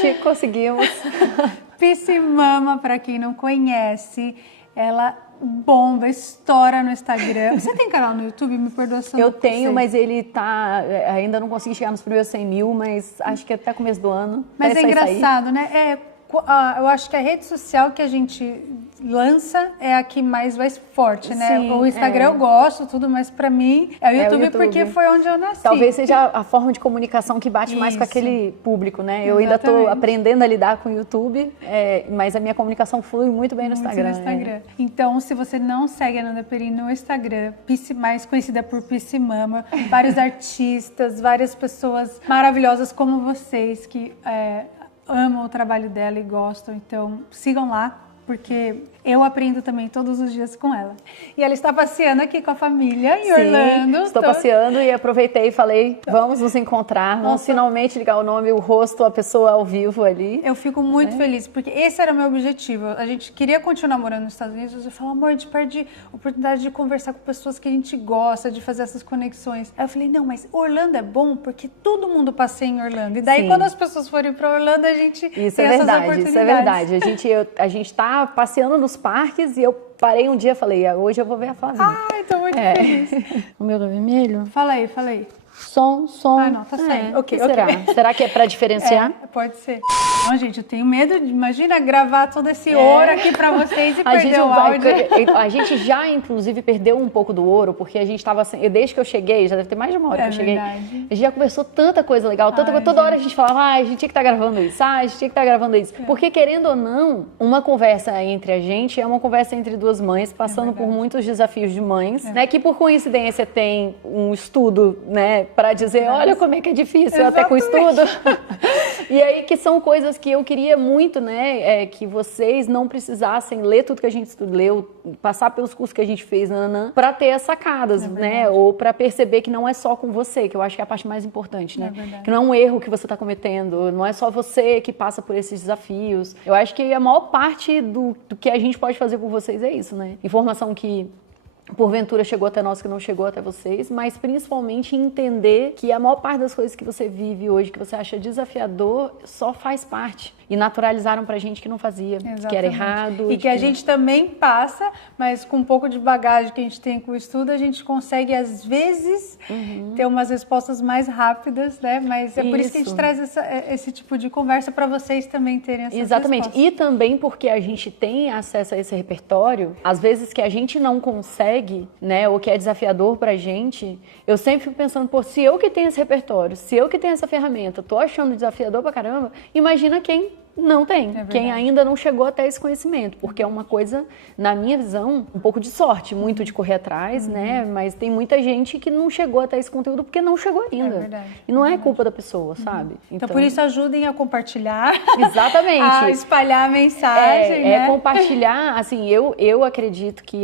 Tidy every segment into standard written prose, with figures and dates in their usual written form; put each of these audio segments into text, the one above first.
Finalmente conseguimos. Piscimama, para quem não conhece, ela bomba, estoura no Instagram. Você tem canal no YouTube? Me perdoa se eu tenho, mas ele tá... Ainda não consegui chegar nos primeiros 100 mil, mas acho que até começo do ano. Mas é engraçado, né? Eu acho que a rede social que a gente lança é a que mais vai forte, né? Sim, o Instagram eu gosto, tudo, mas pra mim é o YouTube porque foi onde eu nasci. Talvez seja a forma de comunicação que bate mais com aquele público, né? Eu ainda tô aprendendo a lidar com o YouTube, mas a minha comunicação flui muito bem no Instagram. Então, se você não segue a Nanda Perini no Instagram, mais conhecida por Piscimama, vários artistas, várias pessoas maravilhosas como vocês que amam o trabalho dela e gostam, então sigam lá, porque eu aprendo também todos os dias com ela. E ela está passeando aqui com a família em Orlando. Estou passeando e aproveitei e falei, vamos nos encontrar, vamos finalmente ligar o nome, o rosto, a pessoa ao vivo ali. Eu fico muito feliz, porque esse era o meu objetivo. A gente queria continuar morando nos Estados Unidos, eu falei, amor, a gente perde a oportunidade de conversar com pessoas que a gente gosta, de fazer essas conexões. Aí eu falei, não, mas Orlando é bom porque todo mundo passeia em Orlando. E daí, quando as pessoas forem para Orlando, a gente tem essas oportunidades. Isso é verdade. A gente tá passeando nos parques e eu parei um dia e falei, hoje eu vou ver a Flavinha. Ai, tô muito feliz. O meu do vermelho? Fala aí. Som. Ah, não, tá certo. Ok. Será que é pra diferenciar? Pode ser. Não, gente, eu tenho medo imagina, gravar todo esse ouro aqui pra vocês e perder o áudio. A gente já, inclusive, perdeu um pouco do ouro, porque a gente tava assim, desde que eu cheguei, já deve ter mais de uma hora que eu cheguei, a gente já conversou tanta coisa legal, toda hora a gente falava, a gente tinha que estar gravando isso, a gente tinha que estar gravando isso. Porque, querendo ou não, uma conversa entre a gente é uma conversa entre duas mães, passando por muitos desafios de mães, né, que por coincidência tem um estudo, né, para dizer, olha como é que é difícil, até com estudo. E aí que são coisas que eu queria muito, né, que vocês não precisassem ler tudo que a gente leu, passar pelos cursos que a gente fez, para ter as sacadas, né, ou para perceber que não é só com você, que eu acho que é a parte mais importante, né, que não é um erro que você está cometendo, não é só você que passa por esses desafios. Eu acho que a maior parte do que a gente pode fazer por vocês é isso, né, informação que porventura chegou até nós, que não chegou até vocês, mas principalmente entender que a maior parte das coisas que você vive hoje, que você acha desafiador, só faz parte. E naturalizaram pra gente que não fazia, que era errado. E que a gente também passa, mas com um pouco de bagagem que a gente tem com o estudo, a gente consegue, às vezes, ter umas respostas mais rápidas, né? Mas é por isso que a gente traz esse tipo de conversa para vocês também terem essas respostas. E também porque a gente tem acesso a esse repertório, às vezes que a gente não consegue, né? Ou que é desafiador pra gente, eu sempre fico pensando, pô, se eu que tenho esse repertório, se eu que tenho essa ferramenta, tô achando desafiador pra caramba, imagina quem não tem, quem ainda não chegou até esse conhecimento, porque é uma coisa, na minha visão, um pouco de sorte, muito de correr atrás, né? Mas tem muita gente que não chegou até esse conteúdo porque não chegou ainda. E não é culpa da pessoa, sabe? Então, por isso, ajudem a compartilhar. Exatamente. A espalhar a mensagem, né? Compartilhar, assim, eu acredito que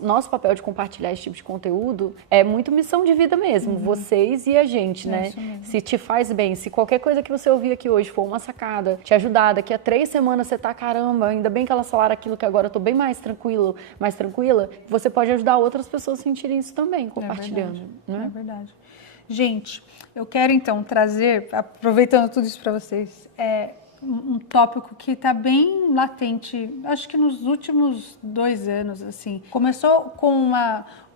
nosso papel de compartilhar esse tipo de conteúdo é muito missão de vida mesmo, vocês e a gente, né? Se te faz bem, se qualquer coisa que você ouvir aqui hoje for uma sacada, te ajudar, daqui a 3 semanas você tá, caramba, ainda bem que elas falaram aquilo que agora eu tô bem mais tranquila, você pode ajudar outras pessoas a sentirem isso também, compartilhando. É verdade. Gente, eu quero então trazer, aproveitando tudo isso para vocês, um tópico que está bem latente, acho que nos últimos 2 anos, assim. Começou com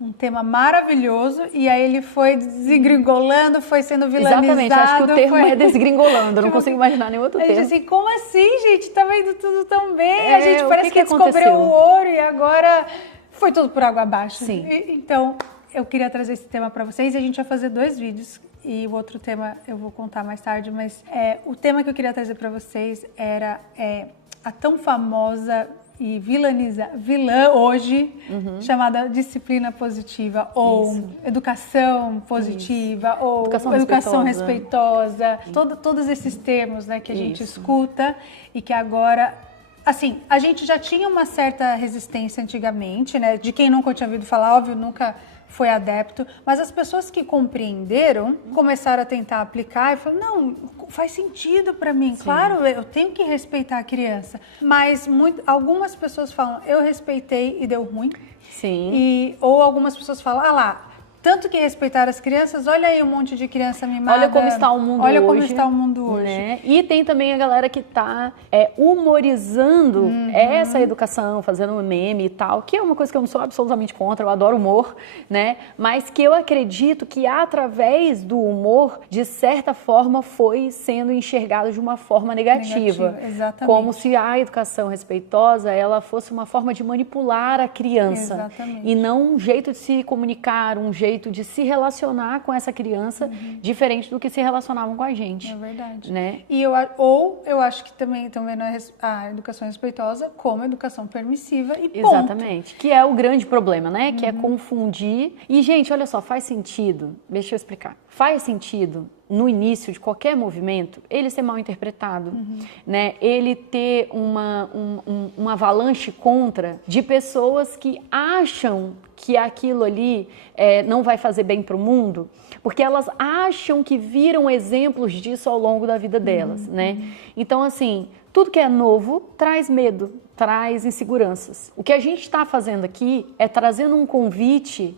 um tema maravilhoso e aí ele foi desgringolando, foi sendo vilanizado. Exatamente, acho que o termo é desgringolando, eu não consigo imaginar nenhum outro termo. Assim, como assim, gente? Tá indo tudo tão bem, a gente parece que descobriu o ouro e agora foi tudo por água abaixo. Sim. Então, eu queria trazer esse tema para vocês e a gente vai fazer 2 vídeos. E o outro tema eu vou contar mais tarde, mas o tema que eu queria trazer para vocês era a tão famosa e vilã hoje, chamada disciplina positiva, ou educação positiva, ou educação respeitosa. Todos esses termos, né, que a gente escuta e que agora... Assim, a gente já tinha uma certa resistência antigamente, né? De quem nunca tinha ouvido falar, óbvio, nunca foi adepto, mas as pessoas que compreenderam começaram a tentar aplicar e falaram, não, faz sentido para mim, claro, eu tenho que respeitar a criança, mas algumas pessoas falam, eu respeitei e deu ruim, Sim. ou algumas pessoas falam, tanto que respeitar as crianças, olha aí um monte de criança mimada. Olha como está o mundo hoje. Olha como está o mundo hoje. Né? E tem também a galera que está humorizando essa educação, fazendo um meme e tal, que é uma coisa que eu não sou absolutamente contra, eu adoro humor, né? Mas que eu acredito que através do humor, de certa forma, foi sendo enxergado de uma forma negativa. Exatamente. Como se a educação respeitosa, ela fosse uma forma de manipular a criança. Exatamente. E não um jeito de se comunicar, um jeito de se relacionar com essa criança, diferente do que se relacionavam com a gente. É verdade. Né? E eu acho que também não é a educação respeitosa como a educação permissiva e ponto. Exatamente. Que é o grande problema, né? Que é confundir. E, gente, olha só, faz sentido. Deixa eu explicar. Faz sentido, no início de qualquer movimento, ele ser mal interpretado, né? Ele ter uma avalanche contra de pessoas que acham que aquilo ali não vai fazer bem para o mundo, porque elas acham que viram exemplos disso ao longo da vida delas, né? Então, assim, tudo que é novo traz medo, traz inseguranças. O que a gente está fazendo aqui é trazendo um convite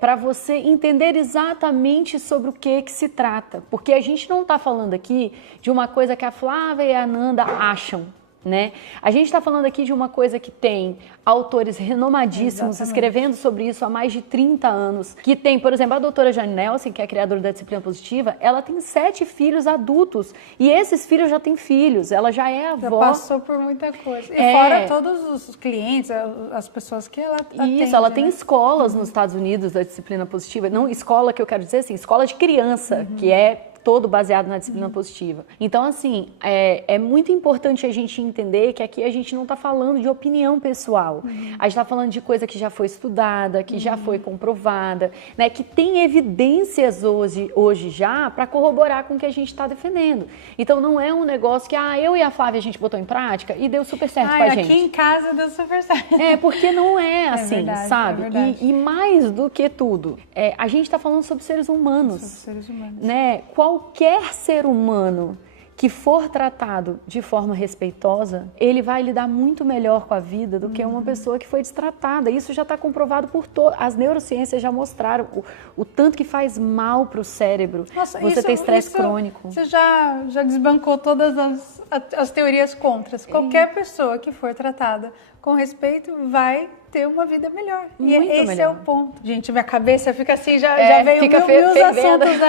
para você entender exatamente sobre o que se trata. Porque a gente não está falando aqui de uma coisa que a Flávia e a Nanda acham, né? A gente está falando aqui de uma coisa que tem autores renomadíssimos escrevendo sobre isso há mais de 30 anos. Que tem, por exemplo, a doutora Jane Nelson, que é a criadora da disciplina positiva, ela tem 7 filhos adultos. E esses filhos já têm filhos, ela já é avó. Já passou por muita coisa. E fora todos os clientes, as pessoas que ela atende. Isso, ela tem escolas nos Estados Unidos da disciplina positiva. Não escola que eu quero dizer assim, escola de criança, que é todo baseado na disciplina positiva. Então, assim, é muito importante a gente entender que aqui a gente não está falando de opinião pessoal. A gente está falando de coisa que já foi estudada, que já foi comprovada, né? Que tem evidências hoje já para corroborar com o que a gente está defendendo. Então, não é um negócio que eu e a Flávia a gente botou em prática e deu super certo com a gente. Aqui em casa deu super certo. Porque não é assim, verdade, sabe? É verdade. E mais do que tudo, a gente está falando sobre seres humanos. Sobre seres humanos. Né? Qualquer ser humano que for tratado de forma respeitosa, ele vai lidar muito melhor com a vida do que uma pessoa que foi destratada. Isso já está comprovado por as neurociências já mostraram o tanto que faz mal para o cérebro. Nossa, você ter estresse crônico. Você já desbancou todas as teorias contras. Qualquer pessoa que for tratada com respeito vai ter uma vida melhor. Muito e esse melhor. é o ponto. Gente, minha cabeça fica assim, já veio fica mil fervendo. assuntos.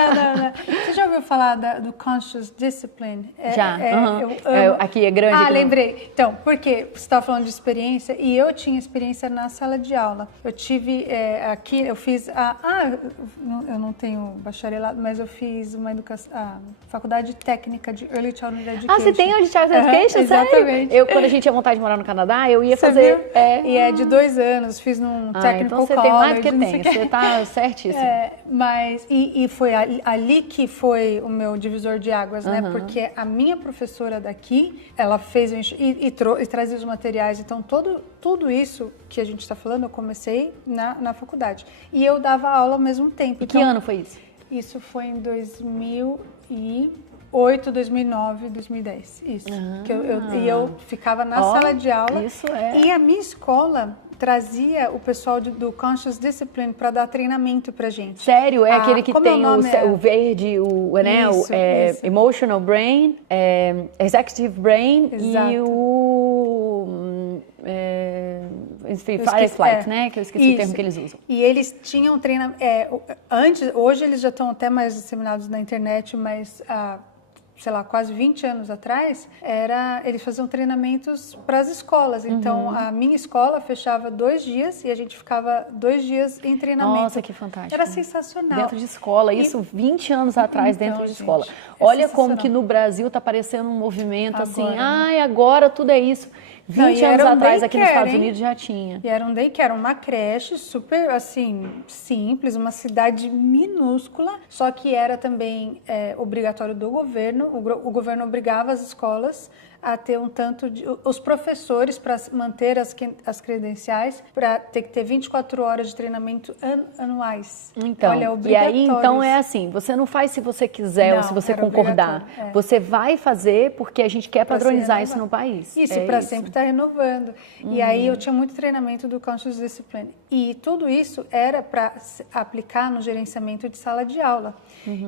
Você já ouviu falar do Conscious Discipline? Já. Aqui é grande. Lembrei. Então, porque você estava falando de experiência e eu tinha experiência na sala de aula. Eu tive aqui, eu fiz eu não tenho bacharelado, mas eu fiz uma faculdade técnica de Early Childhood Education. Você tem Early Childhood Education? Exatamente. Quando a gente tinha vontade de morar no Canadá, eu ia fazer... E é de 2 anos, fiz num technical college. Então você tem mais do que tem, você tá certíssimo. Mas, e foi ali que foi o meu divisor de águas, né? Porque a minha professora daqui, ela fez e trazia os materiais, então tudo isso que a gente está falando, eu comecei na faculdade. E eu dava aula ao mesmo tempo. E que ano foi isso? Isso foi em 2008, 2009, 2010. Isso. E eu ficava na sala de aula. Isso E a minha escola trazia o pessoal do Conscious Discipline para dar treinamento pra gente. Sério? É aquele que tem o verde, o Emotional Brain, Executive Brain. Exato. E o... Fireflight, né? Que eu esqueci o termo que eles usam. E eles tinham treinamento... hoje eles já estão até mais disseminados na internet, mas... sei lá, quase 20 anos atrás, eles faziam treinamentos para as escolas. Então, a minha escola fechava 2 dias e a gente ficava 2 dias em treinamento. Nossa, que fantástico. Era sensacional. Dentro de escola, isso 20 anos atrás, dentro de escola. Olha como que no Brasil está aparecendo um movimento assim, agora tudo é isso. 20 anos atrás, aqui nos Estados Unidos, já tinha. E era um daycare, uma creche super, assim, simples, uma cidade minúscula, só que era também obrigatório do governo. O governo obrigava as escolas a ter um tanto de... Os professores, para manter as credenciais, para ter que ter 24 horas de treinamento anuais. Então, olha, e aí, então, é assim, você não faz se você quiser ou se você concordar. Você vai fazer porque a gente quer padronizar isso no país. Isso, para sempre estar está renovando. E aí eu tinha muito treinamento do Conscious Discipline. E tudo isso era para aplicar no gerenciamento de sala de aula.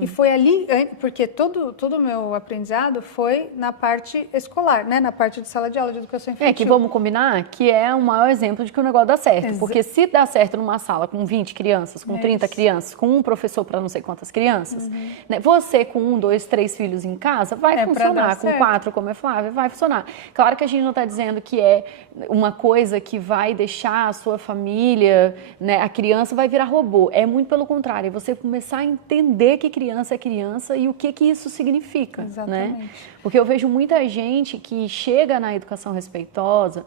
E foi ali, porque todo o meu aprendizado foi na parte escolar, né? Na parte de sala de aula de educação infantil. Que vamos combinar que é o maior exemplo de que o negócio dá certo. Porque se dá certo numa sala com 20 crianças, com 30 crianças, com um professor para não sei quantas crianças, né? Você com 1, 2, 3 filhos em casa vai funcionar. Com 4, como é Flávia, vai funcionar. Claro que a gente não está dizendo que é uma coisa que vai deixar a sua família, né? A criança vai virar robô. É muito pelo contrário, é você começar a entender que criança é criança e o que isso significa. Exatamente. Né? Porque eu vejo muita gente que chega na educação respeitosa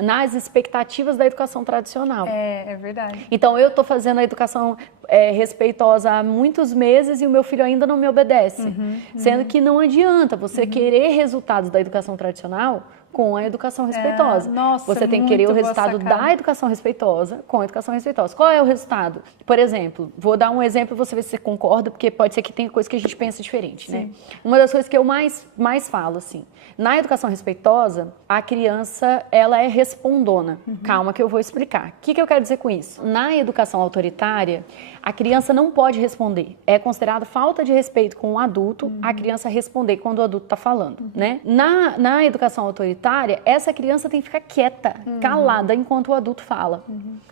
nas expectativas da educação tradicional. É verdade. Então, eu estou fazendo a educação respeitosa há muitos meses e o meu filho ainda não me obedece. Sendo que não adianta você querer resultados da educação tradicional com a educação respeitosa. Você tem que querer o resultado da educação respeitosa com a educação respeitosa. Qual é o resultado? Por exemplo, vou dar um exemplo e você vê se você concorda, porque pode ser que tenha coisa que a gente pensa diferente, né? Uma das coisas que eu mais falo, assim, na educação respeitosa, a criança, ela é respondona. Calma que eu vou explicar. O que eu quero dizer com isso? Na educação autoritária, a criança não pode responder. É considerado falta de respeito com o adulto a criança responder quando o adulto está falando, né? Na educação autoritária, essa criança tem que ficar quieta, calada, enquanto o adulto fala.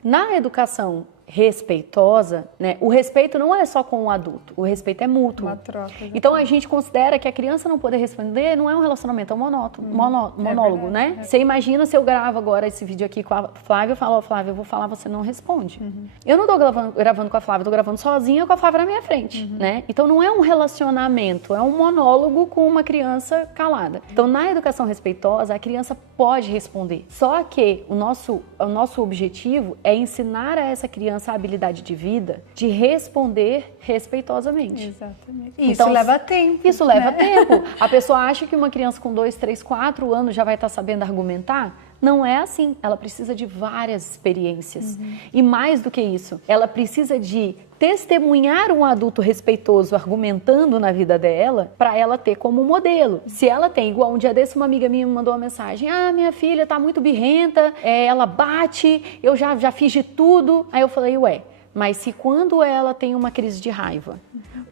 Na educação respeitosa, né? O respeito não é só com o adulto, o respeito é mútuo. Uma troca. Então a gente considera que a criança não poder responder não é um relacionamento, é um monólogo, né? Você imagina se eu gravo agora esse vídeo aqui com a Flávia, eu falo, Flávia, eu vou falar, você não responde. Eu não estou gravando com a Flávia, estou gravando sozinha com a Flávia na minha frente, né? Então não é um relacionamento, é um monólogo com uma criança calada. Então na educação respeitosa, a criança pode responder. Só que o nosso objetivo é ensinar a essa criança a habilidade de vida de responder respeitosamente. Exatamente. Isso leva tempo. Isso leva tempo. A pessoa acha que uma criança com 2, 3, 4 anos já vai estar sabendo argumentar. Não é assim. Ela precisa de várias experiências. E mais do que isso, ela precisa de testemunhar um adulto respeitoso argumentando na vida dela para ela ter como modelo. Se ela tem, igual um dia desse, uma amiga minha me mandou uma mensagem: minha filha tá muito birrenta, ela bate, eu já fiz de tudo. Aí eu falei, mas se quando ela tem uma crise de raiva,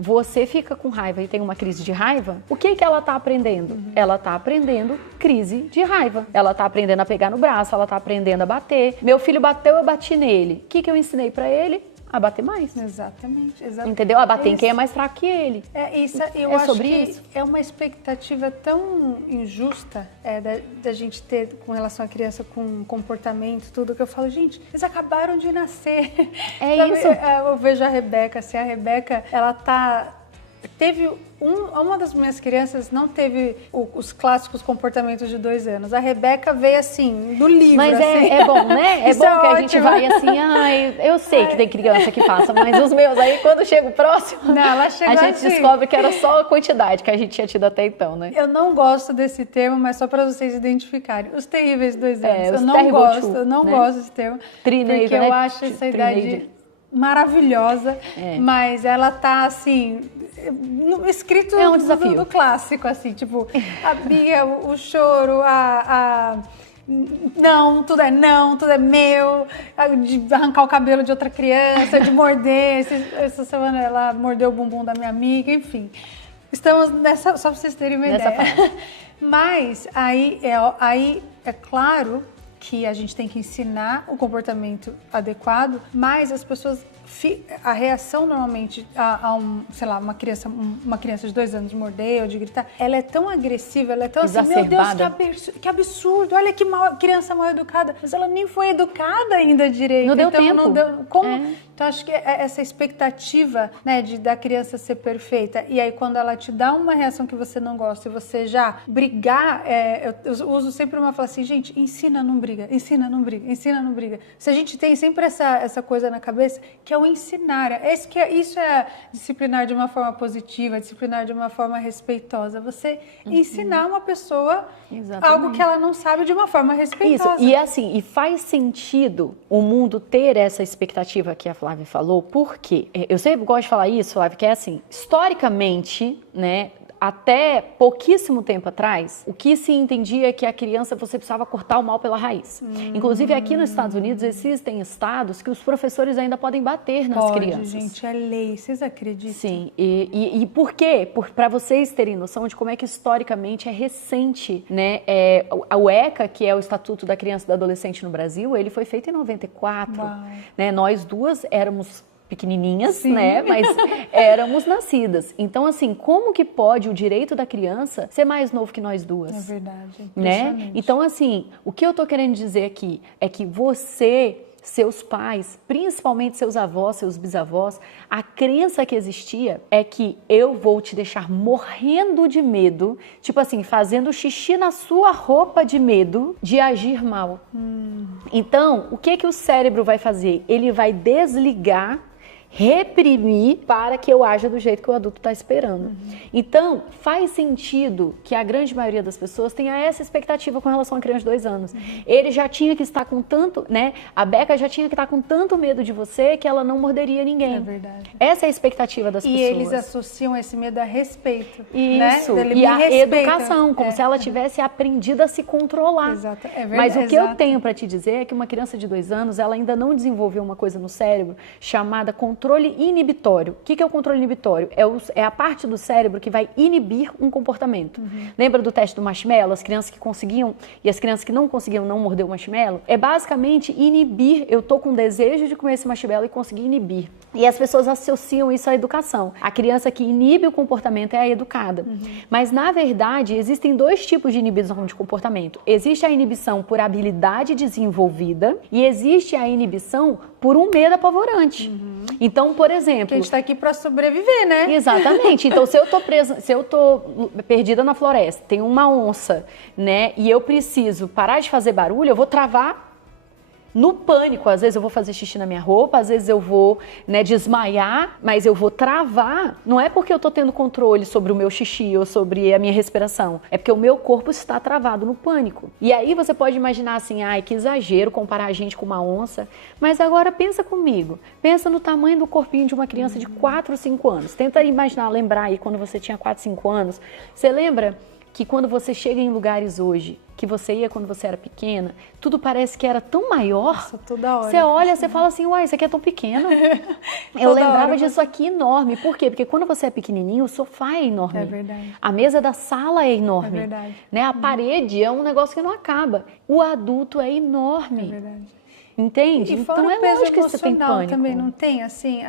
você fica com raiva e tem uma crise de raiva, o que ela está aprendendo? Ela está aprendendo crise de raiva. Ela está aprendendo a pegar no braço, ela está aprendendo a bater. Meu filho bateu, eu bati nele. O que eu ensinei para ele? A bater mais. Exatamente. Entendeu? A bater em quem é mais fraco que ele. Eu acho sobre que isso. É uma expectativa tão injusta da gente ter com relação à criança, com comportamento, tudo, que eu falo, gente, eles acabaram de nascer. Isso. Eu vejo a Rebeca, assim, ela teve uma das minhas crianças não teve os clássicos comportamentos de 2 anos. A Rebeca veio assim, do livro. Mas assim. É bom, né? É bom que ótimo. A gente vai assim, eu sei que tem criança que passa, mas os meus aí, quando chega o próximo, não, ela chega a gente assim. descobre que era só a quantidade que a gente tinha tido até então, né? Eu não gosto desse termo, mas só para vocês identificarem. Os terríveis 2 anos. Eu não gosto desse termo. Teenager, porque eu acho essa idade maravilhosa, mas ela tá assim, escrito um desafio. Do clássico, assim, tipo, a Bia, o choro, não, tudo é meu, de arrancar o cabelo de outra criança, de morder. Essa semana ela mordeu o bumbum da minha amiga, enfim. Estamos nessa, só para vocês terem uma ideia. Mas aí é claro que a gente tem que ensinar o comportamento adequado, mas as pessoas, a reação normalmente uma criança de 2 anos morder ou de gritar, ela é tão agressiva, ela é tão assim, meu Deus, que absurdo, olha que criança mal educada, mas ela nem foi educada ainda direito. Não deu tempo. Então acho que essa expectativa, né, da criança ser perfeita, e aí quando ela te dá uma reação que você não gosta e você já brigar, eu uso sempre uma fala assim, gente, ensina, não briga, ensina, não briga, ensina, não briga. Se a gente tem sempre essa coisa na cabeça, que é o ensinar, isso é disciplinar de uma forma positiva, disciplinar de uma forma respeitosa, você ensinar uma pessoa algo que ela não sabe de uma forma respeitosa. Isso, e faz sentido o mundo ter essa expectativa que a Flávia falou, porque eu sempre gosto de falar isso, Flávia, que é assim, historicamente, né, até pouquíssimo tempo atrás, o que se entendia é que a criança, você precisava cortar o mal pela raiz. Inclusive, aqui nos Estados Unidos, existem estados que os professores ainda podem bater nas crianças. Gente, é lei. Vocês acreditam? Sim. E por quê? Para vocês terem noção de como é que historicamente é recente, né? O ECA, que é o Estatuto da Criança e do Adolescente no Brasil, ele foi feito em 94. Né? Nós duas éramos pequenininhas, sim, né? Mas éramos nascidas. Então, assim, como que pode o direito da criança ser mais novo que nós duas? É verdade. Né? Então, assim, o que eu tô querendo dizer aqui é que você, seus pais, principalmente seus avós, seus bisavós, a crença que existia é que eu vou te deixar morrendo de medo, tipo assim, fazendo xixi na sua roupa de medo de agir mal. Então, o que o cérebro vai fazer? Ele vai desligar, reprimir para que eu haja do jeito que o adulto está esperando. Então, faz sentido que a grande maioria das pessoas tenha essa expectativa com relação à criança de 2 anos. Ele já tinha que estar com tanto, né? A Beca já tinha que estar com tanto medo de você que ela não morderia ninguém. É verdade. Essa é a expectativa das pessoas. E eles associam esse medo a respeito. Isso, né? E a educação, como se ela tivesse aprendido a se controlar. Exato. É verdade. Mas o que eu tenho para te dizer é que uma criança de 2 anos, ela ainda não desenvolveu uma coisa no cérebro chamada controle inibitório. O que é o controle inibitório? É a parte do cérebro que vai inibir um comportamento. Lembra do teste do marshmallow? As crianças que conseguiam e as crianças que não conseguiam não morder o marshmallow? É basicamente inibir. Eu tô com desejo de comer esse marshmallow e conseguir inibir. E as pessoas associam isso à educação. A criança que inibe o comportamento é a educada. Mas, na verdade, existem 2 tipos de inibição de comportamento. Existe a inibição por habilidade desenvolvida e existe a inibição por um medo apavorante. Então, por exemplo... Que a gente tá aqui para sobreviver, né? Exatamente. Então, se eu tô perdida na floresta, tem uma onça, né? E eu preciso parar de fazer barulho, eu vou travar no pânico. Às vezes eu vou fazer xixi na minha roupa, às vezes eu vou, né, desmaiar, mas eu vou travar. Não é porque eu tô tendo controle sobre o meu xixi ou sobre a minha respiração. É porque o meu corpo está travado no pânico. E aí você pode imaginar assim, ai, que exagero comparar a gente com uma onça. Mas agora pensa comigo. Pensa no tamanho do corpinho de uma criança de 4, 5 anos. Tenta imaginar, lembrar aí quando você tinha 4, 5 anos. Você lembra que quando você chega em lugares hoje, que você ia quando você era pequena, tudo parece que era tão maior. Nossa, toda hora. Você olha, você fala assim, uai, isso aqui é tão pequeno. Eu lembrava disso aqui enorme. Por quê? Porque quando você é pequenininho, o sofá é enorme. É verdade. A mesa da sala é enorme. É verdade. Né? A parede é um negócio que não acaba. O adulto é enorme. É verdade. Entende? E então é lógico que você tem pânico. Também não tem, assim,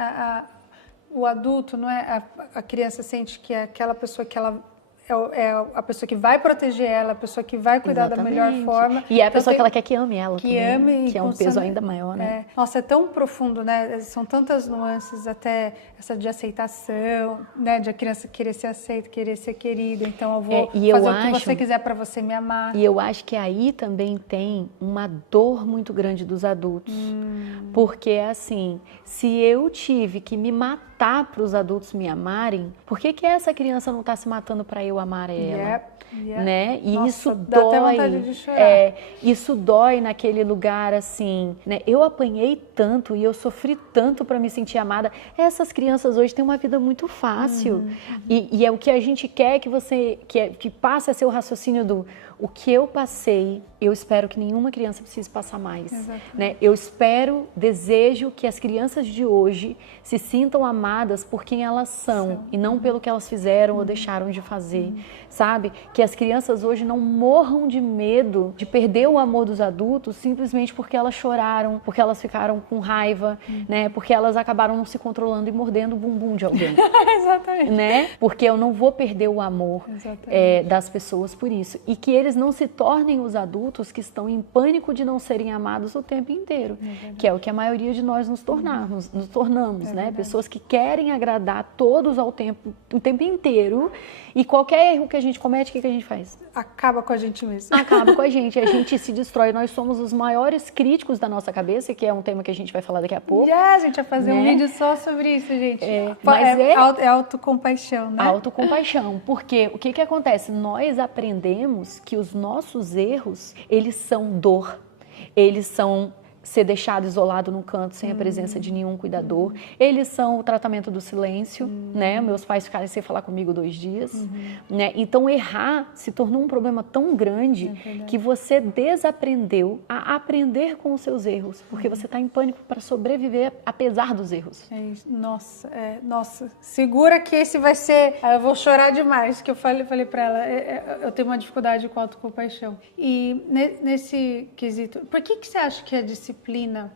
o adulto, não é? A criança sente que é aquela pessoa que ela... É a pessoa que vai proteger ela, a pessoa que vai cuidar da melhor forma. E é a pessoa que ela quer que ame ela que também, ame que é um peso ainda maior, né? Nossa, é tão profundo, né? São tantas nuances, até essa de aceitação, né? De a criança querer ser aceita, querer ser querida. Então eu vou fazer o que você quiser para você me amar. E eu acho que aí também tem uma dor muito grande dos adultos. Porque, assim, se eu tive que me matar para os adultos me amarem, por que essa criança não está se matando para eu amar ela? Né? E nossa, isso dá dói. até vontade de chorar. Isso dói naquele lugar assim, né? Eu apanhei tanto e eu sofri tanto para me sentir amada. Essas crianças hoje têm uma vida muito fácil. E é o que a gente quer que passe a ser o raciocínio do o que eu passei, eu espero que nenhuma criança precise passar mais. Né? Eu espero, desejo que as crianças de hoje se sintam amadas por quem elas são e não pelo que elas fizeram ou deixaram de fazer, sabe? Que as crianças hoje não morram de medo de perder o amor dos adultos simplesmente porque elas choraram, porque elas ficaram com raiva, né? Porque elas acabaram não se controlando e mordendo o bumbum de alguém. Exatamente. Né? Porque eu não vou perder o amor das pessoas por isso. E que eles não se tornem os adultos que estão em pânico de não serem amados o tempo inteiro, que é o que a maioria de nós nos tornamos, né? Pessoas que querem agradar todos o tempo inteiro, e qualquer erro que a gente comete, o que a gente faz? Acaba com a gente mesmo. Acaba com a gente se destrói. Nós somos os maiores críticos da nossa cabeça, que é um tema que a gente vai falar daqui a pouco. A gente vai fazer um vídeo só sobre isso, gente. Mas é autocompaixão, né? Autocompaixão, porque o que acontece? Nós aprendemos que os nossos erros, eles são dor, eles são ser deixado isolado num canto sem a presença de nenhum cuidador. Eles são o tratamento do silêncio, né? Meus pais ficaram sem falar comigo 2 dias, né? Então errar se tornou um problema tão grande que você desaprendeu a aprender com os seus erros, porque você está em pânico para sobreviver apesar dos erros. É isso. Nossa, segura que esse vai ser... Eu vou chorar demais, que eu falei para ela, eu tenho uma dificuldade com autocompaixão. E nesse quesito, por que você acha que a disciplina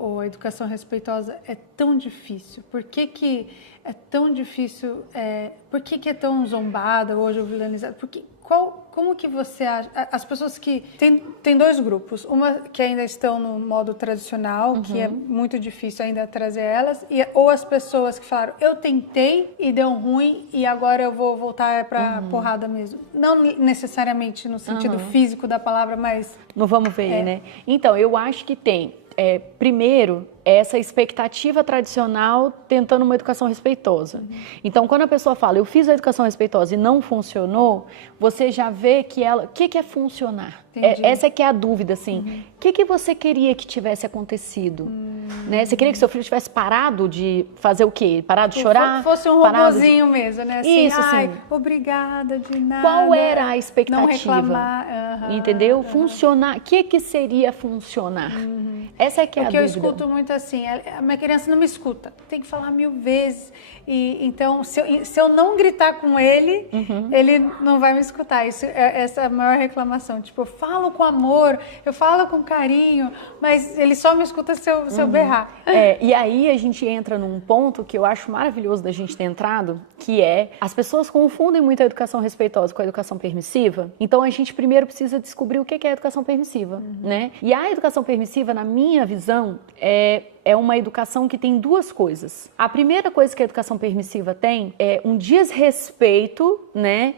ou a educação respeitosa é tão difícil? Por que é tão difícil? Por que é tão zombada hoje ou vilanizada? Como que você acha? As pessoas que... Tem 2 grupos. Uma que ainda estão no modo tradicional, que é muito difícil ainda trazer elas, ou as pessoas que falaram, eu tentei e deu ruim e agora eu vou voltar pra porrada mesmo. Não necessariamente no sentido físico da palavra, mas... Não vamos ver, né? Então, eu acho que tem... primeiro, essa expectativa tradicional tentando uma educação respeitosa. Então, quando a pessoa fala, eu fiz a educação respeitosa e não funcionou, você já vê que ela... O que é funcionar? Essa é que é a dúvida, assim. O que você queria que tivesse acontecido? Né? Você queria que seu filho tivesse parado de fazer o quê? Parado de chorar? Fosse um robozinho mesmo, né? Assim, isso, sim. Obrigada, de nada. Qual era a expectativa? Não reclamar. Entendeu? Funcionar. O que seria funcionar? Essa é que é a dúvida. Porque eu escuto muito assim, a minha criança não me escuta. Tem que falar 1000 vezes. Então, se eu não gritar com ele, ele não vai me escutar. Essa é a maior reclamação. Tipo, eu falo com amor, eu falo com carinho, mas ele só me escuta se eu berrar. E aí a gente entra num ponto que eu acho maravilhoso da gente ter entrado, que é, as pessoas confundem muito a educação respeitosa com a educação permissiva. Então a gente primeiro precisa descobrir o que é a educação permissiva, né? E a educação permissiva, na minha visão, é uma educação que tem 2 coisas. A primeira coisa que a educação permissiva tem é um desrespeito, né?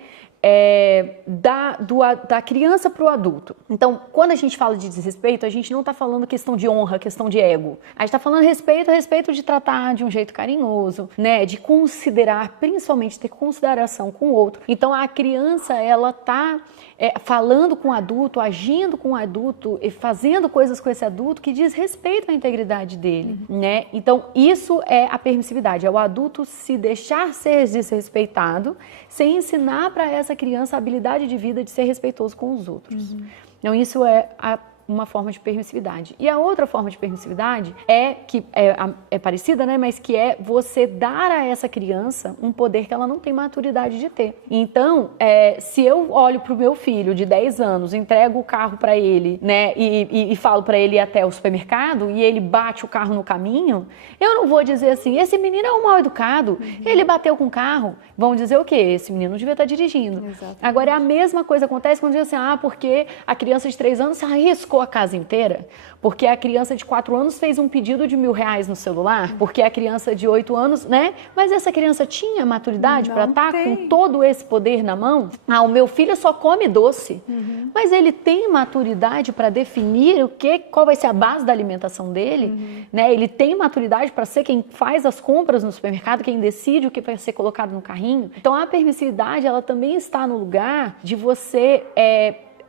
Da criança para o adulto. Então, quando a gente fala de desrespeito, a gente não está falando questão de honra, questão de ego. A gente está falando respeito de tratar de um jeito carinhoso, né? De considerar, principalmente ter consideração com o outro. Então, a criança, ela está falando com o adulto, agindo com o adulto e fazendo coisas com esse adulto que diz respeito à integridade dele, né? Então, isso é a permissividade, é o adulto se deixar ser desrespeitado sem ensinar para essa criança a habilidade de vida de ser respeitoso com os outros. Então, isso é uma forma de permissividade. E a outra forma de permissividade que é parecida, né? Mas que é você dar a essa criança um poder que ela não tem maturidade de ter. Então, se eu olho para o meu filho de 10 anos, entrego o carro para ele, né? E falo para ele ir até o supermercado e ele bate o carro no caminho, eu não vou dizer assim, esse menino é um mal educado, ele bateu com o carro. Vão dizer o quê? Esse menino não devia estar dirigindo. Exatamente. Agora, a mesma coisa acontece quando dizem assim, porque a criança de 3 anos se arriscou a casa inteira, porque a criança de 4 anos fez um pedido de R$1.000 no celular, porque a criança de 8 anos, né? Mas essa criança tinha maturidade para estar com todo esse poder na mão? O meu filho só come doce, mas ele tem maturidade para definir qual vai ser a base da alimentação dele, né? Ele tem maturidade para ser quem faz as compras no supermercado, quem decide o que vai ser colocado no carrinho. Então a permissividade, ela também está no lugar de você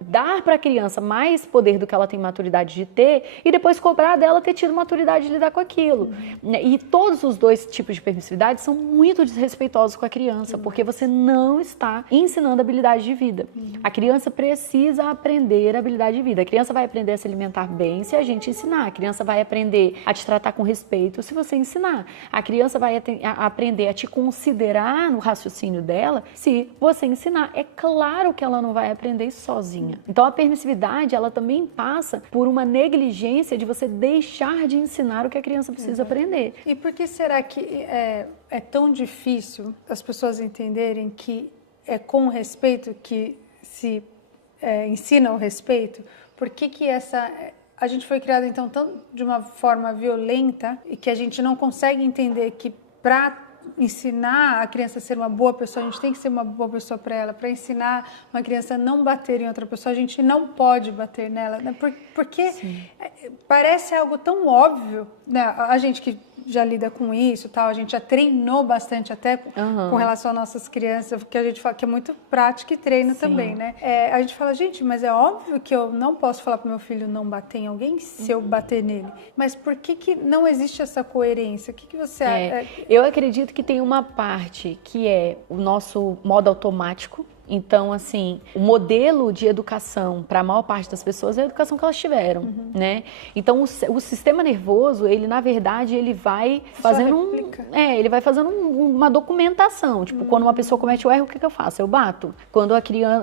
dar para a criança mais poder do que ela tem maturidade de ter e depois cobrar dela ter tido maturidade de lidar com aquilo. E todos os 2 tipos de permissividade são muito desrespeitosos com a criança, porque você não está ensinando habilidade de vida. A criança precisa aprender habilidade de vida. A criança vai aprender a se alimentar bem se a gente ensinar. A criança vai aprender a te tratar com respeito se você ensinar. A criança vai aprender a te considerar no raciocínio dela se você ensinar. É claro que ela não vai aprender isso sozinha. Então a permissividade, ela também passa por uma negligência de você deixar de ensinar o que a criança precisa aprender. E por que será que é tão difícil as pessoas entenderem que é com respeito que se ensina o respeito? Por que a gente foi criado então de uma forma violenta e que a gente não consegue entender que para ensinar a criança a ser uma boa pessoa, a gente tem que ser uma boa pessoa para ela. Para ensinar uma criança a não bater em outra pessoa, a gente não pode bater nela, né? Porque parece algo tão óbvio, né? A gente que já lida com isso, tal, a gente já treinou bastante até com relação às nossas crianças, porque a gente fala que é muito prática e treino também, né? A gente fala, gente, mas é óbvio que eu não posso falar pro meu filho não bater em alguém se eu bater nele. Mas por que não existe essa coerência? O que você acha? Eu acredito que tem uma parte que é o nosso modo automático. Então, assim, o modelo de educação para a maior parte das pessoas é a educação que elas tiveram, né? Então, o sistema nervoso, ele, na verdade, ele vai fazendo ele vai fazendo uma documentação. Tipo, quando uma pessoa comete o erro, o que eu faço? Eu bato. Quando a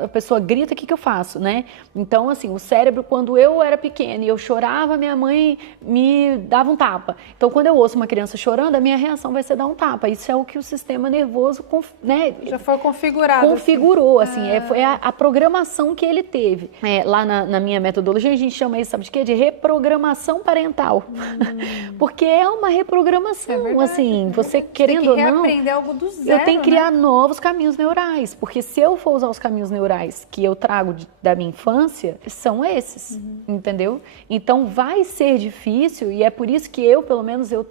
pessoa grita, o que eu faço, né? Então, assim, o cérebro, quando eu era pequena e eu chorava, minha mãe me dava um tapa. Então, quando eu ouço uma criança chorando, a minha reação vai ser dar um tapa. Isso é o que o sistema nervoso, né? Já foi configurado. Configurou. Assim, foi a programação que ele teve. Lá na minha metodologia, a gente chama isso, sabe de quê? De reprogramação parental. Porque é uma reprogramação, assim, você querendo ou não... Você tem que reaprender algo do zero, eu tenho que criar novos caminhos neurais, porque se eu for usar os caminhos neurais que eu trago da minha infância, são esses, entendeu? Então, vai ser difícil, e é por isso que eu, pelo menos, eu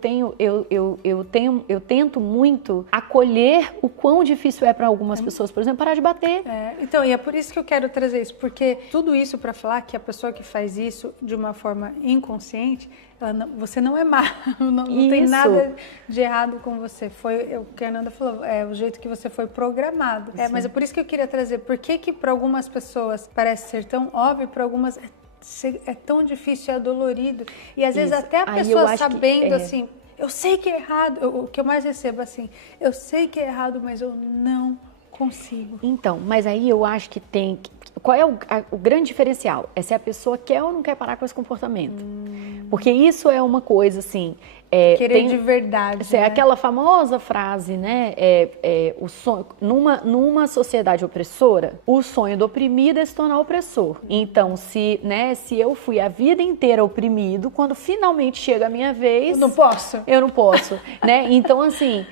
tento muito acolher o quão difícil é para algumas pessoas, por exemplo, parar de bater. Então, e é por isso que eu quero trazer isso, porque tudo isso para falar que a pessoa que faz isso de uma forma inconsciente, você não é má, não tem nada de errado com você. Foi o que a Ananda falou, o jeito que você foi programado. Mas é por isso que eu queria trazer, por que para algumas pessoas parece ser tão óbvio, para algumas é tão difícil, é dolorido. E às vezes até a pessoa sabendo assim, eu sei que é errado, o que eu mais recebo assim, eu sei que é errado, mas eu não consigo. Então, mas aí eu acho que tem... Qual é o grande diferencial? É se a pessoa quer ou não quer parar com esse comportamento. Porque isso é uma coisa, assim... Querer de verdade, né? Aquela famosa frase, né? O sonho, numa sociedade opressora, o sonho do oprimido é se tornar opressor. Então, se eu fui a vida inteira oprimido, quando finalmente chega a minha vez... Eu não posso, né? Então, assim...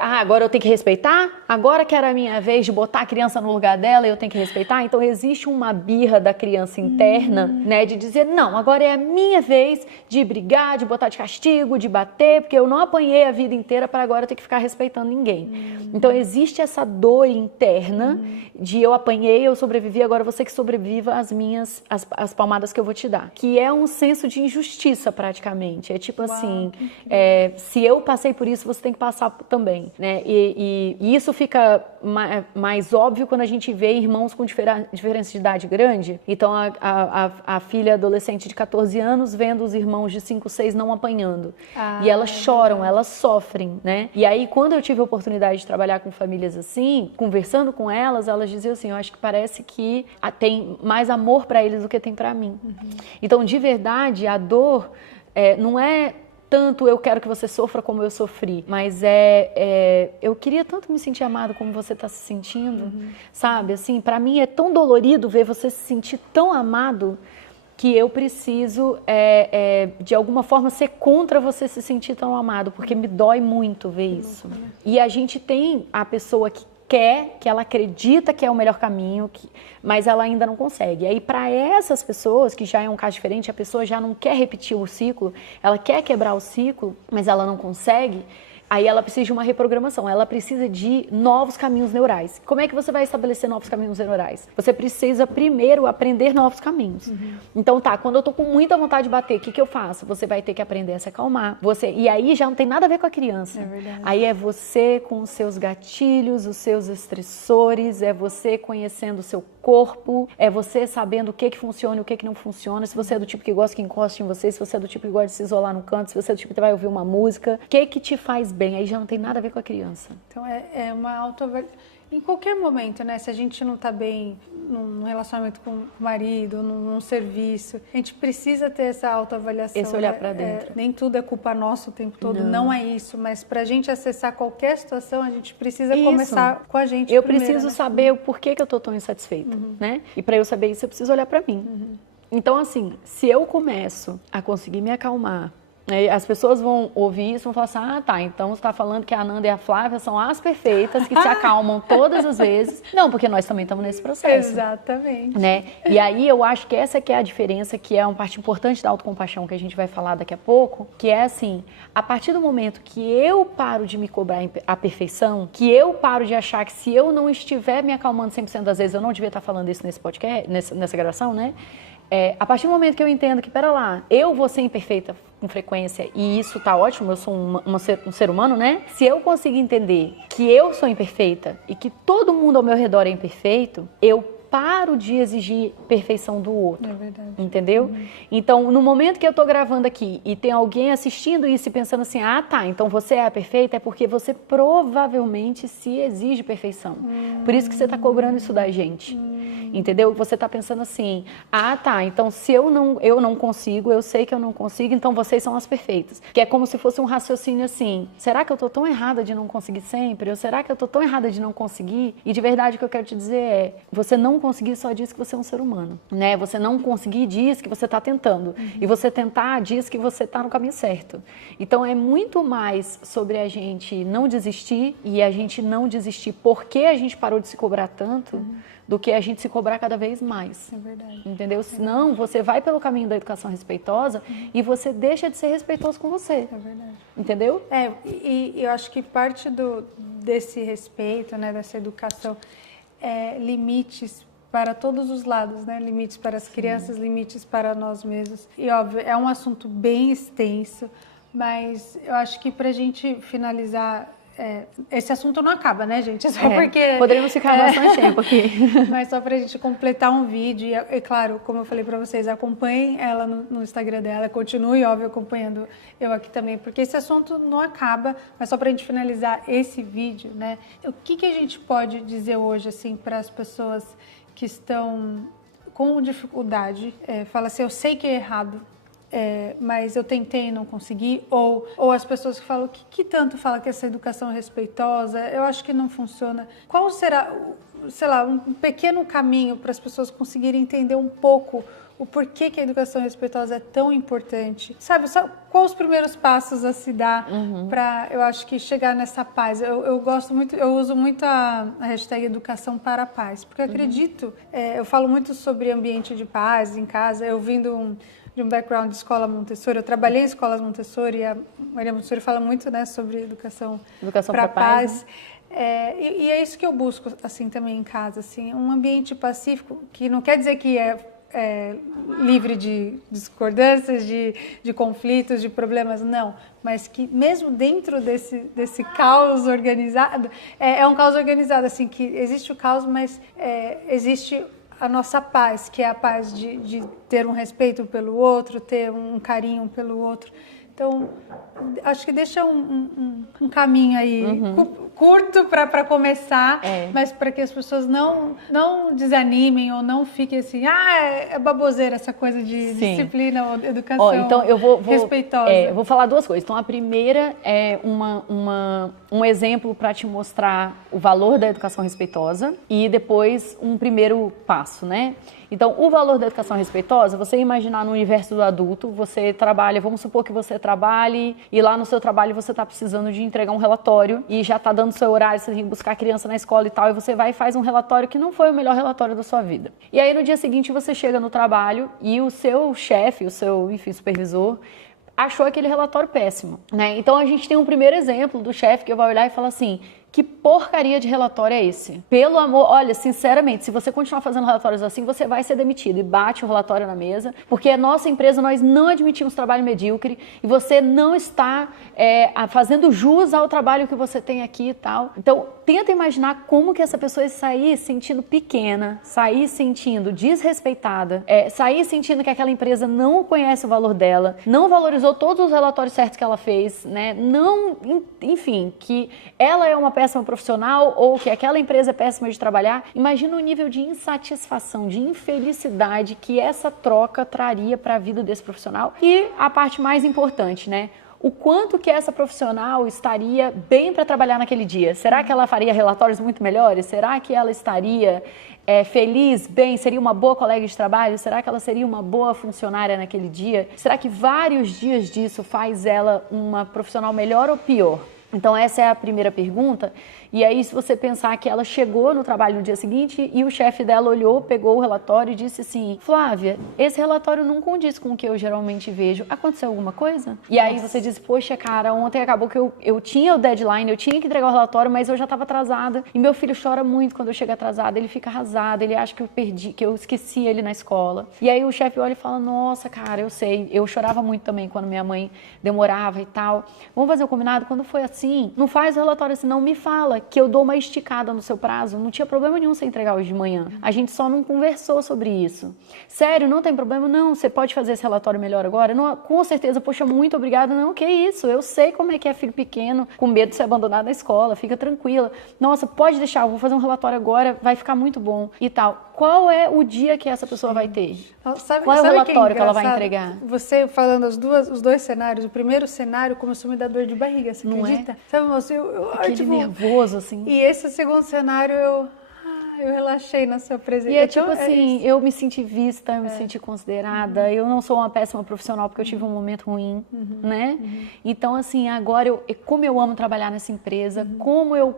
agora eu tenho que respeitar? Agora que era a minha vez de botar a criança no lugar dela, eu tenho que respeitar? Então, existe uma birra da criança interna, né? De dizer, não, agora é a minha vez de brigar, de botar de castigo, de bater, porque eu não apanhei a vida inteira para agora ter que ficar respeitando ninguém. Então, existe essa dor interna de eu apanhei, eu sobrevivi, agora você que sobreviva as palmadas que eu vou te dar. Que é um senso de injustiça, praticamente. É tipo assim, se eu passei por isso, você tem que passar também, né? E isso fica mais óbvio quando a gente vê irmãos com diferença de idade grande. Então, a filha adolescente de 14 anos vendo os irmãos de 5, 6 não apanhando. E elas choram, elas sofrem, né? E aí, quando eu tive a oportunidade de trabalhar com famílias assim, conversando com elas diziam assim, eu acho que parece que tem mais amor para eles do que tem para mim. Então, de verdade, a dor não é tanto eu quero que você sofra como eu sofri, mas eu queria tanto me sentir amado como você está se sentindo, sabe? Assim, para mim é tão dolorido ver você se sentir tão amado que eu preciso, de alguma forma, ser contra você se sentir tão amado, porque me dói muito ver isso. E a gente tem a pessoa que ela acredita que é o melhor caminho, mas ela ainda não consegue. Aí, para essas pessoas, que já é um caso diferente, a pessoa já não quer repetir o ciclo, ela quer quebrar o ciclo, mas ela não consegue, aí ela precisa de uma reprogramação, ela precisa de novos caminhos neurais. Como é que você vai estabelecer novos caminhos neurais? Você precisa primeiro aprender novos caminhos. Então quando eu tô com muita vontade de bater, o que eu faço? Você vai ter que aprender a se acalmar. E aí já não tem nada a ver com a criança. Aí é você com os seus gatilhos, os seus estressores, é você conhecendo o seu corpo, é você sabendo o que funciona e o que não funciona, se você é do tipo que gosta que encoste em você, se você é do tipo que gosta de se isolar no canto, se você é do tipo que vai ouvir uma música, o que te faz bem, aí já não tem nada a ver com a criança. Então é uma autoavaliação. Em qualquer momento, né? Se a gente não tá bem num relacionamento com o marido, num serviço, a gente precisa ter essa autoavaliação. Esse olhar pra dentro. Nem tudo é culpa nossa o tempo todo, não é isso. Mas pra gente acessar qualquer situação, a gente precisa começar com a gente Eu primeiro, preciso né? saber o porquê que eu tô tão insatisfeita, né? E pra eu saber isso, eu preciso olhar pra mim. Então, assim, se eu começo a conseguir me acalmar As pessoas vão ouvir isso e vão falar assim, ah, tá, então você está falando que a Ananda e a Flávia são as perfeitas, que se acalmam todas as vezes. Não, porque nós também estamos nesse processo. Exatamente. Né? E aí eu acho que essa que é a diferença, que é uma parte importante da autocompaixão que a gente vai falar daqui a pouco, que é assim, a partir do momento que eu paro de me cobrar a perfeição, que eu paro de achar que se eu não estiver me acalmando 100% das vezes, eu não devia estar falando isso nesse podcast, nessa gravação, né? A partir do momento que eu entendo que, pera lá, eu vou ser imperfeita com frequência e isso tá ótimo, eu sou um ser humano, né? Se eu conseguir entender que eu sou imperfeita e que todo mundo ao meu redor é imperfeito, eu paro de exigir perfeição do outro. É verdade. Entendeu? Então, no momento que eu tô gravando aqui e tem alguém assistindo isso e pensando assim, ah, tá, então você é a perfeita, é porque você provavelmente se exige perfeição. Por isso que você tá cobrando isso da gente. Entendeu? Você tá pensando assim, ah, tá, então se eu não consigo, eu sei que eu não consigo, então vocês são as perfeitas. Que é como se fosse um raciocínio assim, será que eu tô tão errada de não conseguir sempre? Ou será que eu tô tão errada de não conseguir? E de verdade o que eu quero te dizer é, você não conseguir só diz que você é um ser humano, né? Você não conseguir diz que você tá tentando. E você tentar diz que você tá no caminho certo. Então é muito mais sobre a gente não desistir e a gente não desistir porque a gente parou de se cobrar tanto, do que a gente se cobrar cada vez mais. É verdade. Entendeu? Senão, você vai pelo caminho da educação respeitosa e você deixa de ser respeitoso com você. É verdade. Entendeu? E eu acho que parte desse respeito, né, dessa educação, é limites para todos os lados, né? Limites para as crianças, limites para nós mesmos. E, óbvio, é um assunto bem extenso, mas eu acho que para a gente finalizar... esse assunto não acaba, né, gente? Só porque... Poderíamos ficar bastante tempo aqui. Mas só pra gente completar um vídeo. E claro, como eu falei pra vocês, acompanhem ela no Instagram dela. Continue, óbvio, acompanhando eu aqui também. Porque esse assunto não acaba. Mas só pra gente finalizar esse vídeo, né? O que a gente pode dizer hoje, assim, para as pessoas que estão com dificuldade? Fala assim, eu sei que é errado. Mas eu tentei e não consegui, ou as pessoas que falam, que tanto fala que essa educação é respeitosa, eu acho que não funciona. Qual será, sei lá, um pequeno caminho para as pessoas conseguirem entender um pouco o porquê que a educação respeitosa é tão importante? Sabe, quais os primeiros passos a se dar para, eu acho que chegar nessa paz? Eu gosto muito, eu uso muito a hashtag educação para a paz, porque eu acredito, eu falo muito sobre ambiente de paz em casa, eu vindo de um background de escola Montessori, eu trabalhei em escolas Montessori, e a Maria Montessori fala muito, né, sobre educação para a paz. Né? E é isso que eu busco, assim, também em casa, assim, um ambiente pacífico, que não quer dizer que é livre de discordâncias, de conflitos, de problemas, não, mas que mesmo dentro desse caos organizado, é um caos organizado, assim, que existe o caos, mas existe a nossa paz, que é a paz de ter um respeito pelo outro, ter um carinho pelo outro. Então, acho que deixa um caminho aí curto para começar, mas para que as pessoas não desanimem ou não fiquem assim, é baboseira essa coisa de disciplina ou educação então eu vou respeitosa. Eu vou falar duas coisas. Então, a primeira é um exemplo para te mostrar o valor da educação respeitosa e depois um primeiro passo, né? Então, o valor da educação respeitosa, você imaginar no universo do adulto, você trabalha, vamos supor que você trabalhe e lá no seu trabalho você está precisando de entregar um relatório e já está dando seu horário, você tem que buscar a criança na escola e tal, e você vai e faz um relatório que não foi o melhor relatório da sua vida. E aí no dia seguinte você chega no trabalho e o seu chefe, o seu, enfim, supervisor, achou aquele relatório péssimo, né? Então a gente tem um primeiro exemplo do chefe que vai olhar e falar assim, que porcaria de relatório é esse? Pelo amor, olha, sinceramente, se você continuar fazendo relatórios assim, você vai ser demitido. E bate o relatório na mesa, porque a nossa empresa, nós não admitimos trabalho medíocre e você não está fazendo jus ao trabalho que você tem aqui e tal. Então, tenta imaginar como que essa pessoa ia sair sentindo pequena, sair sentindo desrespeitada, sair sentindo que aquela empresa não conhece o valor dela, não valorizou todos os relatórios certos que ela fez, né? Não, enfim, que ela é uma péssima profissional ou que aquela empresa é péssima de trabalhar. Imagina o nível de insatisfação, de infelicidade que essa troca traria para a vida desse profissional. E a parte mais importante, né? o quanto que essa profissional estaria bem para trabalhar naquele dia. Será que ela faria relatórios muito melhores? Será que ela estaria feliz, bem? Seria uma boa colega de trabalho? Será que ela seria uma boa funcionária naquele dia? Será que vários dias disso faz ela uma profissional melhor ou pior? Então essa é a primeira pergunta. E aí, se você pensar que ela chegou no trabalho no dia seguinte e o chefe dela olhou, pegou o relatório e disse assim: Flávia, esse relatório não condiz com o que eu geralmente vejo. Aconteceu alguma coisa? E aí você diz: poxa, cara, ontem acabou que eu tinha o deadline, eu tinha que entregar o relatório, mas eu já estava atrasada. E meu filho chora muito quando eu chego atrasada, ele fica arrasado, ele acha que eu perdi, que eu esqueci ele na escola. E aí o chefe olha e fala: nossa, cara, eu sei, eu chorava muito também quando minha mãe demorava e tal. Vamos fazer o combinado? Quando foi assim, não faz o relatório assim, não, me fala que eu dou uma esticada no seu prazo, não tinha problema nenhum você entregar hoje de manhã. A gente só não conversou sobre isso. Sério, não tem problema? Não, você pode fazer esse relatório melhor agora? Não, com certeza, poxa, muito obrigada. Não, que isso, eu sei como é que é filho pequeno, com medo de ser abandonado na escola, fica tranquila. Nossa, pode deixar, eu vou fazer um relatório agora, vai ficar muito bom e tal. Qual é o dia que essa pessoa vai ter? Qual é o relatório que ela vai entregar? Você falando os dois cenários, o primeiro cenário começou a me dar dor de barriga, você acredita? Sabe, moça, aquele nervoso, assim. E esse segundo cenário, eu relaxei na sua presença. E é tipo assim, eu me senti vista, eu me senti considerada, eu não sou uma péssima profissional porque eu tive um momento ruim, né? Então, assim, agora, como eu amo trabalhar nessa empresa, como eu...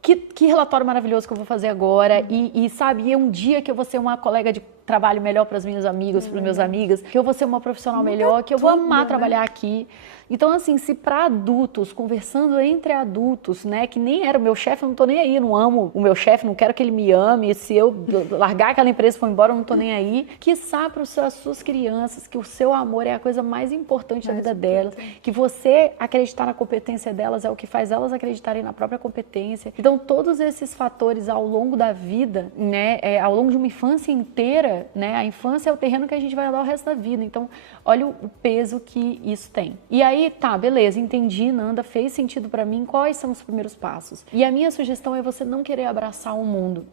Que relatório maravilhoso que eu vou fazer agora e sabe, é um dia que eu vou ser uma colega de trabalho melhor para os meus amigos, para os meus amigas, que eu vou ser uma profissional melhor, que eu vou amar trabalhar aqui. Então, assim, se para adultos, conversando entre adultos, né, que nem era o meu chefe, eu não tô nem aí, eu não amo o meu chefe, não quero que ele me ame, se eu largar aquela empresa e for embora, eu não tô nem aí. Quiçá para as suas crianças, que o seu amor é a coisa mais importante da vida delas, que você acreditar na competência delas é o que faz elas acreditarem na própria competência. Então, todos esses fatores ao longo da vida, né, ao longo de uma infância inteira, né, a infância é o terreno que a gente vai dar o resto da vida. Então, olha o peso que isso tem. E aí, tá, beleza, entendi, Nanda, fez sentido pra mim, quais são os primeiros passos? E a minha sugestão é você não querer abraçar o mundo,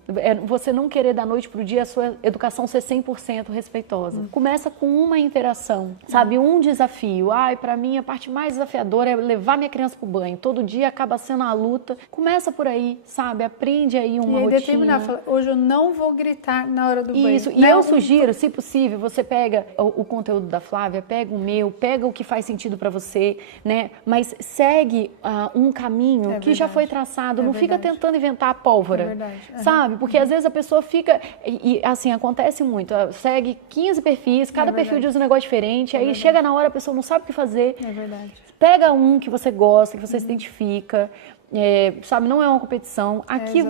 você não querer da noite pro dia a sua educação ser 100% respeitosa. Começa com uma interação, sabe, um desafio. Ai, pra mim a parte mais desafiadora é levar minha criança pro banho, todo dia acaba sendo a luta. Começa por aí, sabe, aprende aí uma rotina. Determinar, fala, hoje eu não vou gritar na hora do banho. Isso, e eu sugiro, se possível, você pega o conteúdo da Flávia, pega o meu, pega o que faz sentido pra você, né? Mas segue um caminho que já foi traçado, não fica tentando inventar a pólvora, sabe? Porque às vezes a pessoa fica, e assim, acontece muito, segue 15 perfis, cada perfil diz um negócio diferente, aí chega na hora a pessoa não sabe o que fazer. É verdade. Pega um que você gosta, que você se identifica, sabe, não é uma competição. Aqui,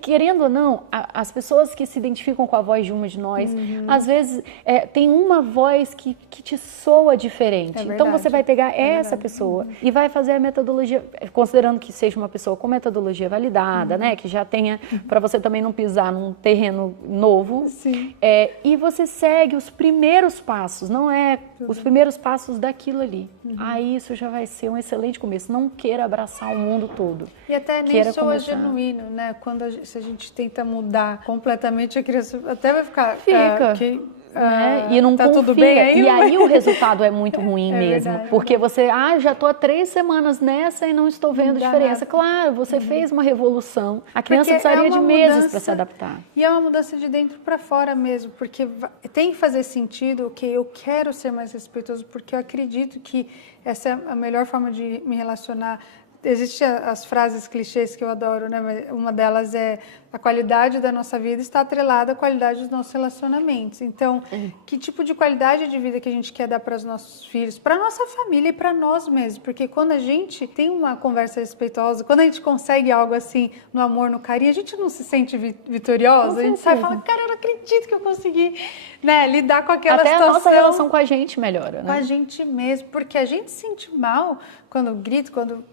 querendo ou não, as pessoas que se identificam com a voz de uma de nós, às vezes tem uma voz que te soa diferente. Então você vai pegar essa pessoa e vai fazer a metodologia, considerando que seja uma pessoa com metodologia validada, né, que já tenha, para você também não pisar num terreno novo. Sim. E você segue os primeiros passos, não é os primeiros passos daquilo ali. Aí isso já vai ser um excelente começo. Não queira abraçar o mundo todo. E até nem soa genuíno, né? Se a gente tenta mudar completamente, a criança até vai ficar... Fica. E não tá confia. Tudo bem aí, e aí o resultado é muito ruim mesmo. Verdade, porque você, já tô há 3 semanas nessa e não estou vendo diferença. Nada. Claro, você fez uma revolução. A criança precisaria de meses para se adaptar. E é uma mudança de dentro para fora mesmo, porque tem que fazer sentido que eu quero ser mais respeitoso, porque eu acredito que essa é a melhor forma de me relacionar. Existem as frases clichês que eu adoro, né? Uma delas é: a qualidade da nossa vida está atrelada à qualidade dos nossos relacionamentos. Então, que tipo de qualidade de vida que a gente quer dar para os nossos filhos, para a nossa família e para nós mesmos? Porque quando a gente tem uma conversa respeitosa, quando a gente consegue algo assim no amor, no carinho, a gente não se sente vitoriosa. A gente sai e fala: cara, eu não acredito que eu consegui, né, lidar com aquela situação. Até a nossa relação com a gente melhora, né? Com a gente mesmo, porque a gente se sente mal quando grita, quando,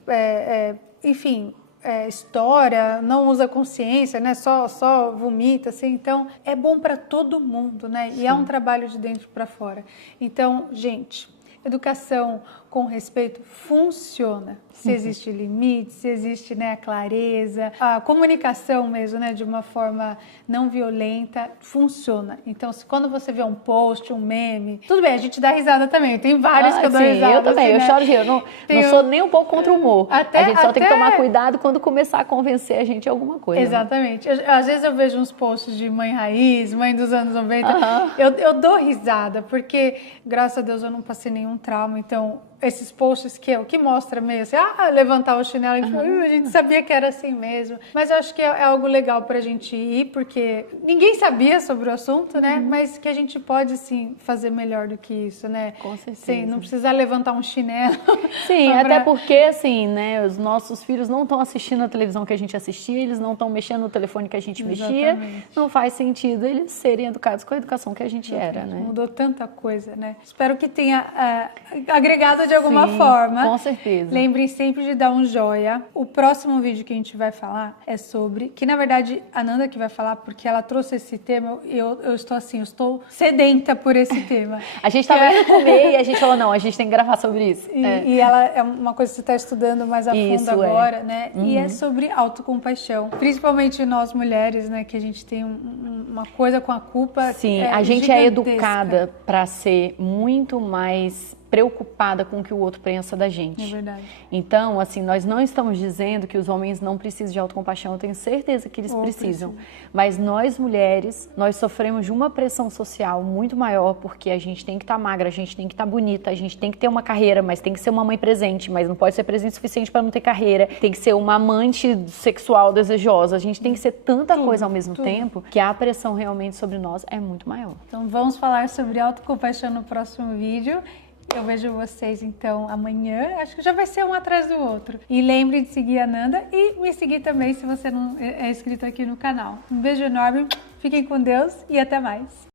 estoura, não usa consciência, né? Só vomita, assim. Então, é bom para todo mundo, né? Sim. E é um trabalho de dentro para fora. Então, gente, educação com respeito funciona. Se existe limite, se existe, né, a clareza, a comunicação mesmo, né, de uma forma não violenta, funciona. Então, quando você vê um post, um meme, tudo bem, a gente dá risada também. Tem vários que eu dou risada. Eu também, assim, eu choro de rir. Eu não sou nem um pouco contra o humor. A gente só tem que tomar cuidado quando começar a convencer a gente de alguma coisa. Exatamente. Né? Às vezes eu vejo uns posts de mãe raiz, mãe dos anos 90, eu dou risada, porque, graças a Deus, eu não passei nenhum trauma, então... Esses posts que mostra meio assim, levantar o chinelo, a gente sabia que era assim mesmo. Mas eu acho que é algo legal pra gente ir, porque ninguém sabia sobre o assunto, né? Mas que a gente pode, sim, fazer melhor do que isso, né? Com certeza. Sim, não precisa levantar um chinelo. Sim, até porque, assim, né, os nossos filhos não estão assistindo a televisão que a gente assistia, eles não estão mexendo no telefone que a gente mexia. Não faz sentido eles serem educados com a educação que a gente era, né? Mudou tanta coisa, né? Espero que tenha agregado de alguma forma. Com certeza. Lembrem sempre de dar um joia. O próximo vídeo que a gente vai falar é sobre... Que, na verdade, a Nanda que vai falar, porque ela trouxe esse tema. Eu estou assim, eu estou sedenta por esse tema. A gente estava indo comer e a gente falou, não, a gente tem que gravar sobre isso. E ela é uma coisa que você está estudando mais a fundo agora, né? E é sobre autocompaixão. Principalmente nós mulheres, né? Que a gente tem uma coisa com a culpa. Sim, a gente é educada para ser muito mais preocupada com o que o outro pensa da gente. É verdade. Então, assim, nós não estamos dizendo que os homens não precisam de autocompaixão, eu tenho certeza que eles precisam. Mas nós, mulheres, nós sofremos de uma pressão social muito maior, porque a gente tem que estar magra, a gente tem que estar bonita, a gente tem que ter uma carreira, mas tem que ser uma mãe presente, mas não pode ser presente o suficiente para não ter carreira, tem que ser uma amante sexual desejosa, a gente tem que ser tanta coisa ao mesmo tempo, que a pressão realmente sobre nós é muito maior. Então, vamos falar sobre autocompaixão no próximo vídeo. Eu vejo vocês, então, amanhã. Acho que já vai ser um atrás do outro. E lembre de seguir a Nanda e me seguir também se você não é inscrito aqui no canal. Um beijo enorme, fiquem com Deus e até mais.